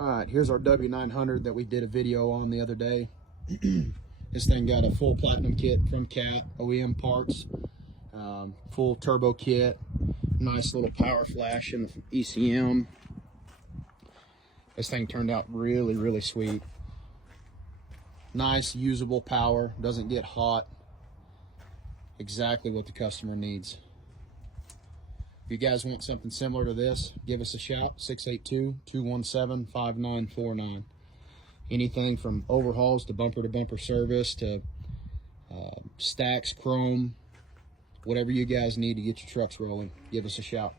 All right, here's our W900 that we did a video on the other day. This thing got a full platinum kit from Cat, OEM parts, full turbo kit, nice little power flash in the ECM. This thing turned out really, really sweet. Nice, usable power, doesn't get hot. Exactly what the customer needs. If you guys want something similar to this, give us a shout, 682-217-5949. Anything from overhauls to bumper service to stacks, chrome, whatever you guys need to get your trucks rolling, give us a shout.